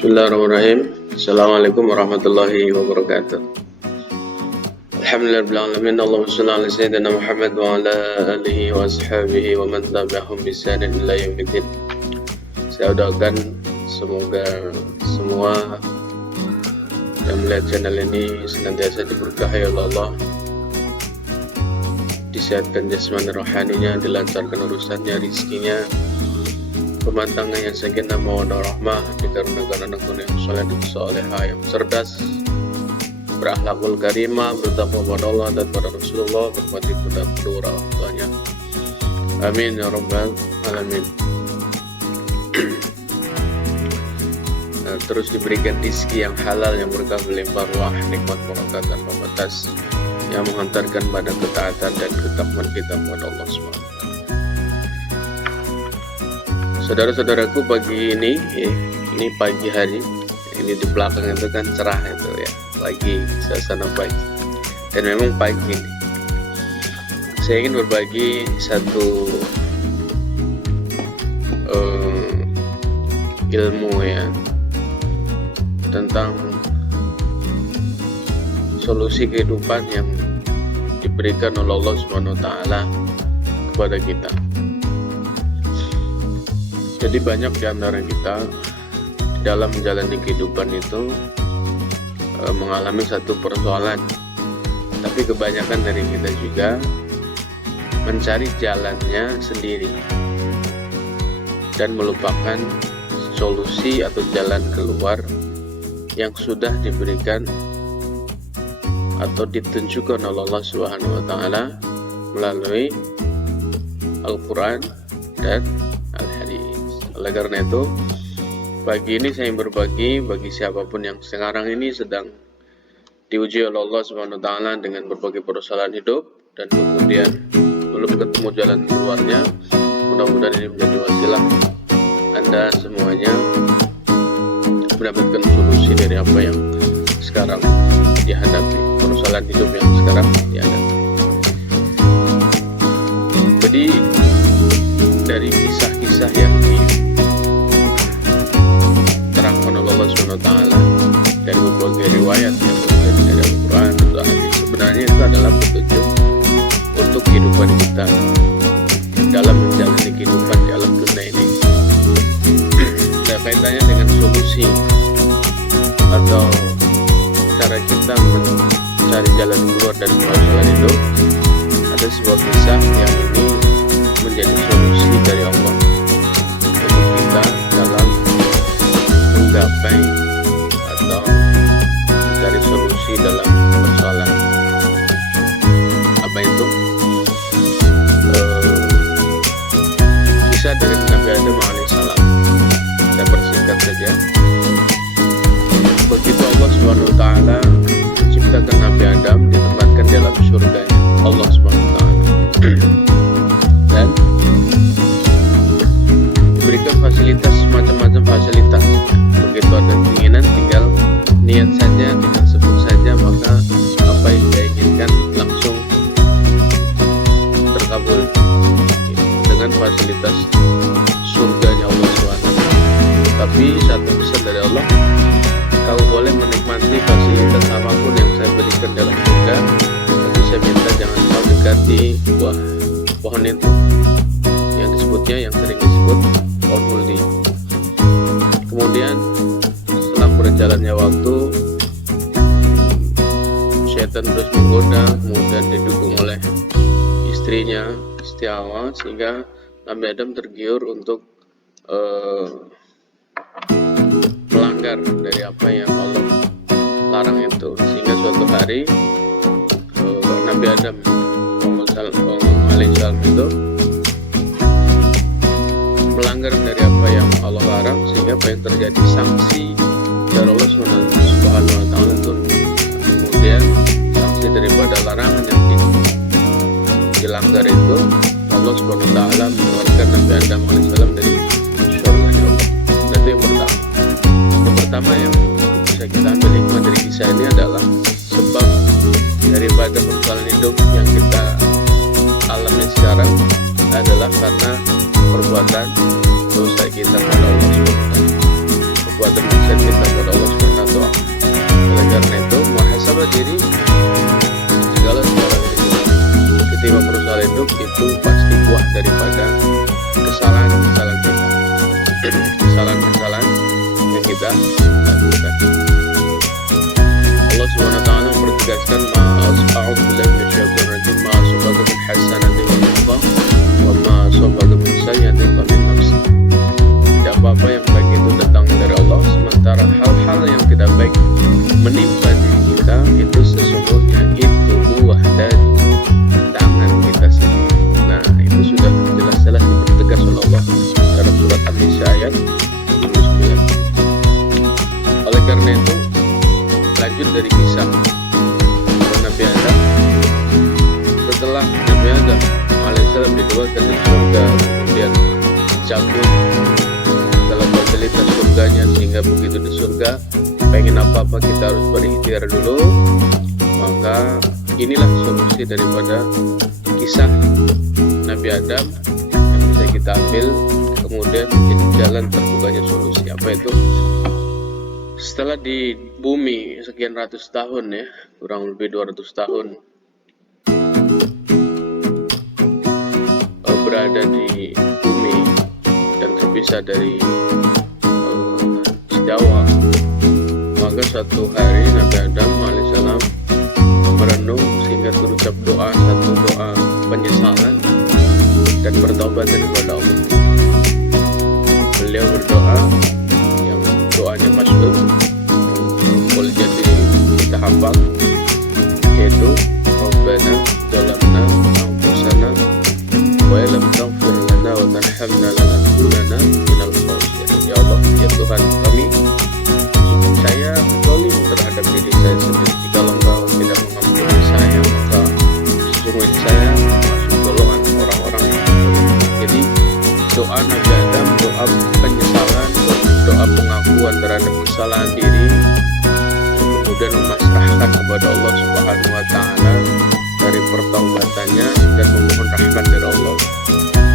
Bismillahirrahmanirrahim. Assalamualaikum warahmatullahi wabarakatuh. Alhamdulillahirrahmanirrahim. Allahumma shalli ala sayyidina Muhammad wa ala alihi wa ashabihi wa man tabi'ahum bi ihsanin ila yaumiddin. Saya doakan semoga semua yang melihat channel ini senantiasa diberkahi oleh Allah, disehatkan jasmani rohaninya, dilancarkan urusannya, rizkinya, rumah tangga yang sakinah mawaddah rahmah, dikarenakan anak yang soleh dan solehah yang cerdas, berakhlakul karimah, bertakwa kepada Allah dan pada Rasulullah, berbakti kepada kedua orang tuanya. Amin ya rabbal alamin. Terus diberikan rezeki yang halal, yang berkah berlimpah ruah, nikmat barakat dan batas yang menghantarkan pada ketaatan dan ketakwaan kita kepada Allah SWT. Saudara-saudaraku, pagi ini pagi hari ini di belakang itu kan cerah itu ya, pagi, suasana pagi, dan memang pagi ini saya ingin berbagi satu ilmu ya, tentang solusi kehidupan yang diberikan oleh Allah Subhanahu wa taala kepada kita. Jadi banyak di antara kita dalam menjalani kehidupan itu mengalami satu persoalan, tapi kebanyakan dari kita juga mencari jalannya sendiri dan melupakan solusi atau jalan keluar yang sudah diberikan atau ditunjukkan oleh Allah Subhanahu wa taala melalui Al-Qur'an dan Al-Hadis. Oleh karena itu, pagi ini saya ingin berbagi bagi siapapun yang sekarang ini sedang diuji oleh Allah Subhanahu wa taala dengan berbagai persoalan hidup dan kemudian belum ketemu jalan keluarnya. Mudah-mudahan ini menjadi wasilah Anda semuanya mendapatkan solusi dari apa yang sekarang dihadapi, persoalan hidup yang sekarang dihadapi. Jadi dari kisah-kisah yang diterangkan oleh Allah SWT dari berbagai riwayat yang terjadi dari Al-Quran atau Hadis, sebenarnya itu adalah petunjuk untuk kehidupan kita dalam menjalani kehidupan di alam dunia ini. Kaitannya dengan solusi atau cara kita mencari jalan keluar dari persoalan itu, ada sebuah kisah yang ini menjadi solusi dari Allah untuk kita dalam menggapai atau mencari solusi dalam persoalan. Apa itu? Kisah dari Nabi Adam alaihissalam. Saya persingkat saja. Begitu Allah Subhanahu wa taala menciptakan Nabi Adam, ditempatkan dalam surga Allah Subhanahu wa taala dan diberikan fasilitas, macam-macam fasilitas. Begitu ada keinginan, tinggal niat saja, tinggal sebut saja, maka apa yang dia inginkan langsung terkabul dengan fasilitas surganya Allah Subhanahu. Tapi satu pesan dari Allah, kau boleh menikmati fasilitas apapun yang saya berikan dalam surga, tapi saya minta jangan kau dekati buah pohon itu yang disebutnya, yang sering disebut pohon huldi. Kemudian setelah berjalannya waktu, syaitan terus menggoda, kemudian didukung oleh istrinya, Isti Hawa, sehingga Nabi Adam tergiur untuk melanggar dari apa yang Allah larang itu, sehingga suatu hari Nabi Adam alaihissalam itu melanggar dari apa yang Allah larang, sehingga apa yang terjadi, sanksi dari Allah Subhanahu wa taala itu. Kemudian sanksi daripada larangan yang dilanggar itu, Allah Subhanahu wa taala mengeluarkan Nabi Adam alaihissalam dari surganya Allah. Itu yang pertama. Yang pertama yang bisa kita ambil hikmah dari kisah ini adalah sebab daripada persoalan hidup yang kita alami sekarang adalah karena perbuatan dosa kita kepada Allah SWT. dan mindset kita kepada Allah SWT. Oleh karena itu, muhasabah diri segala sesuatu ketika persoalan hidup itu pasti buah daripada kesalahan-kesalahan kita, kesalahan-kesalahan yang kita lakukan. Allah SWT mempertegaskan a'udzu billahi minasyaitonir rajim, ma asabaka min hasanatin fa min Allah wa ma asabaka min sayyi'atin fa min nafsik. Tidak apa-apa yang baik itu datang dari Allah, sementara hal-hal yang tidak baik menimpa diri kita itu sesungguhnya itu buah dari tangan kita sendiri. Nah, itu sudah jelas-jelas dipertegas oleh Allah dalam surat An-Nisa ayat 29. Oleh karena itu, lanjut dari kisah Nabi Adam. Setelah Nabi Adam alaihissalam dikeluarkan dari surga, kemudian cabut dalam fasilitas surganya, sehingga begitu di surga pengen apa-apa kita harus berikhtiar dulu. Maka inilah solusi daripada kisah Nabi Adam yang bisa kita ambil, kemudian jadi jalan terbukanya solusi. Apa itu? Setelah di bumi sekian ratus tahun ya, kurang lebih 200 tahun berada di bumi dan terpisah dari sejawa, maka suatu hari Nabi Adam alaihissalam merenung sehingga terucap doa, satu doa penyesalan dan bertaubat kepada Allah. Beliau berdoa yang doanya masyhur, boleh jadi kita hafal, yaitu Rabbana zalamna anfusana wa illam taghfir lana wa tarhamna lanakunanna minal khasirin. Ya Allah, ya Tuhan kami, saya zalim terhadap diri saya sendiri. Jika Engkau tidak mengampuni saya, maka sesungguhnya saya masuk golongan orang-orang yang zalim. Jadi doa Nabi Adam, doa penyesalan, doa pengakuan terhadap kesalahan diri, kemudian memasrahkan kepada Allah Subhanahu wa Ta'ala dari pertaubatannya dan memohon rahmat dari Allah,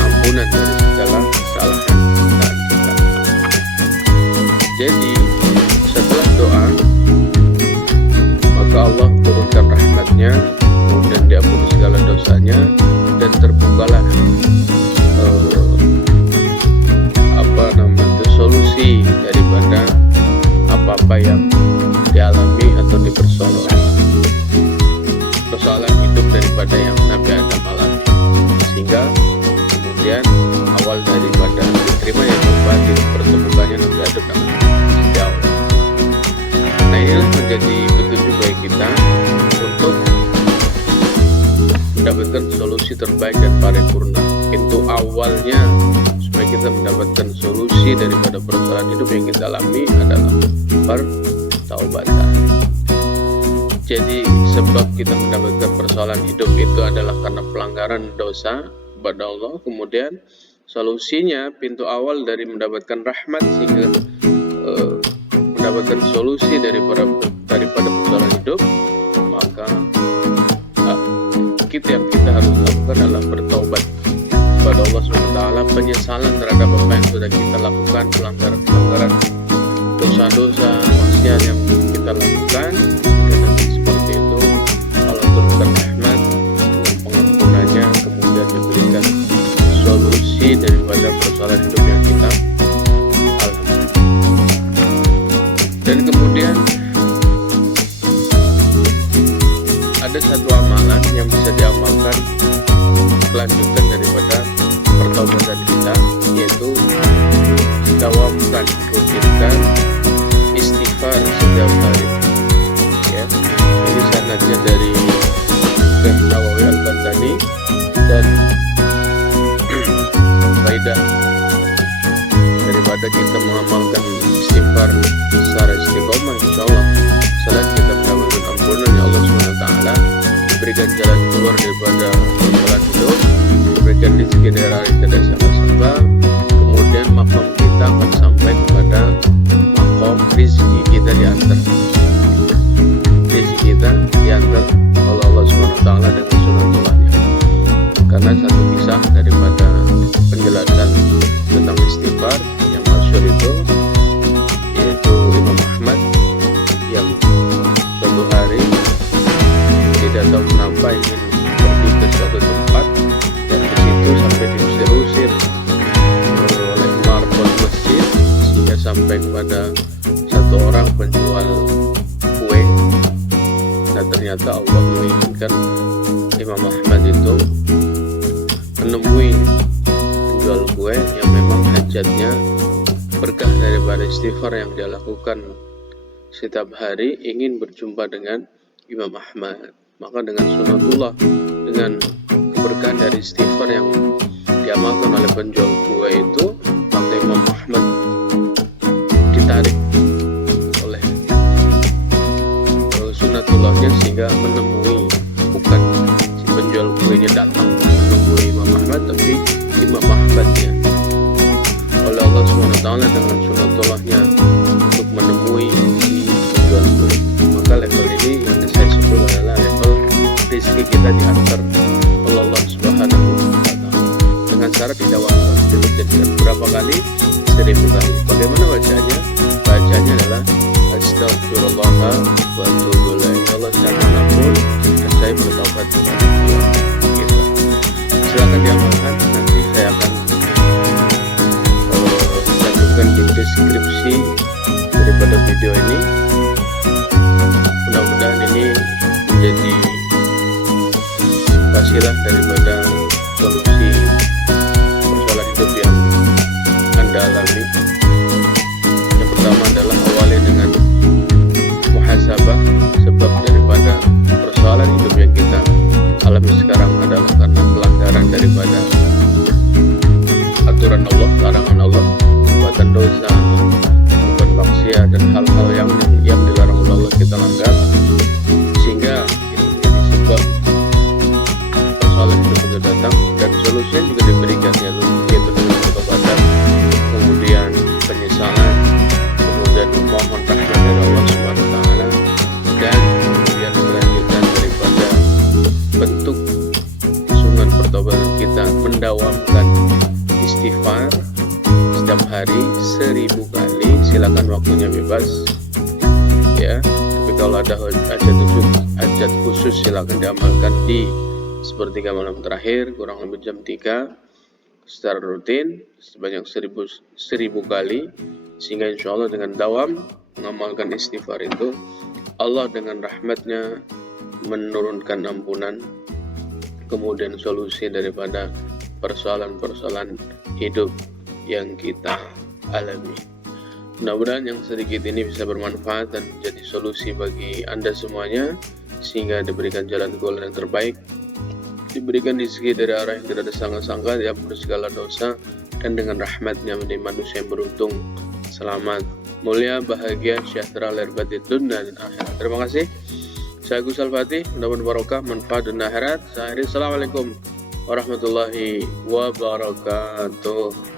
ampunan dari segala kesalahan kita. Jadi setelah doa, maka Allah turunkan rahmatnya, kemudian diampuni segala dosanya, dan terbukalah solusi daripada apa-apa yang dialami atau persoalan hidup daripada yang Nabi Adam alami, sehingga kemudian awal daripada diterima yang tobat dipertemukannya Nabi Adam dengan sejauh. Nah, inilah menjadi petunjuk bagi kita untuk mendapatkan solusi terbaik dan paripurna. Pintu awalnya supaya kita mendapatkan solusi daripada persoalan hidup yang kita alami adalah pertaubatan. Jadi sebab kita mendapatkan persoalan hidup itu adalah karena pelanggaran dosa kepada Allah. Kemudian solusinya, pintu awal dari mendapatkan rahmat sehingga mendapatkan solusi daripada persoalan hidup, maka yang kita harus lakukan adalah bertaubat kepada Allah SWT, penyesalan terhadap apa yang sudah kita lakukan, pelanggaran dosa-dosa maksiat yang kita lakukan. Dan seperti itu Allah turunkan rahmat dan pengampunannya, kemudian diberikan solusi daripada persoalan hidup yang kita alami. Dan kemudian ada satu amalan yang bisa diamalkan kelanjutan daripada pertaubatan kita, yaitu dawamkan, rutinkan istighfar setiap hari. Ya, ini sanadnya dari Syekh Nawawi Al-Bantani, dan faedah daripada kita mengamalkan istighfar secara istiqomah, insyaallah selain kita mendapatkan ampunan ya Allah SWT, diberikan jalan keluar daripada persoalan hidup, diberikan rezeki dari tidak sangka-sangka, kemudian makom kita akan sampai kepada makom rezeki kita diantar, rezeki kita diantar oleh Allah SWT dengan sunatullahnya. Karena satu kisah daripada penjelasan tentang istighfar yang masyhur itu, yaitu ingin pergi ke suatu tempat dan di situ sampai diusir-usir oleh marbot masjid sehingga sampai kepada satu orang penjual kue. Nah ternyata Allah menginginkan Imam Ahmad itu menemui penjual kue yang memang hajatnya berkah daripada istighfar yang dia lakukan setiap hari, ingin berjumpa dengan Imam Ahmad. Maka dengan sunatullah, dengan keberkahan dari istighfar yang diamalkan oleh penjual kue itu, maka Imam Ahmad ditarik oleh sunatullahnya sehingga menemui, bukan si penjual kuenya datang menemui Imam Ahmad, tapi Imam Ahmadnya oleh Allah SWT dengan sunatullahnya untuk menemui si penjual kue. Maka level ini yang saya sebut adalah level rezeki kita diantar oleh Allah Subhanahu wa Ta'ala dengan cara didawamkan, dirutinkan berapa kali? 1000 kali. Bagaimana bacanya? Bacanya adalah Astaghfirullah wa atubu ilaih. Allah saya mengampun dan saya bertaubat kepada Allah. Silakan diamalkan. Nanti saya akan cantumkan di deskripsi daripada video ini. Mudah-mudahan ini menjadi wasilah daripada solusi persoalan hidup yang Anda alami. Yang pertama adalah awali dengan muhasabah, sebab daripada persoalan hidup yang kita alami sekarang adalah karena pelanggaran daripada aturan Allah, larangan Allah, perbuatan dosa, perbuatan maksiat dan hal-hal yang dilarang oleh Allah kita langgar, sehingga itu menjadi sebab persoalan hidup itu datang, dan solusinya juga diberikan, yaitu dengan pertobatan, kemudian penyesalan, kemudian memohon rahmat dari Allah SWT, dan kemudian melanjutkan daripada bentuk sungan pertobatan kita mendawamkan istighfar setiap hari 1000 kali. Silakan, waktunya bebas ya, tapi kalau ada hajat khusus silakan diamalkan di sepertiga malam terakhir kurang lebih jam 3 secara rutin sebanyak 1000 kali, sehingga insya Allah dengan dawam mengamalkan istighfar itu, Allah dengan rahmatnya menurunkan ampunan, kemudian solusi daripada persoalan-persoalan hidup yang kita alami. Mudah-mudahan yang sedikit ini bisa bermanfaat dan menjadi solusi bagi Anda semuanya, sehingga diberikan jalan keluar yang terbaik, diberikan rezeki dari arah yang tidak ada sangka-sangka, diampuni segala dosa, dan dengan rahmatnya menjadi manusia yang beruntung, selamat, mulia, bahagia, sejahtera lahir batin dunia dan akhirat. Terima kasih. Saya Gus Al-Fatih, mudah-mudahan barokah, manfaat dunia akhirat. Saya akhiri. Assalamualaikum warahmatullahi wabarakatuh.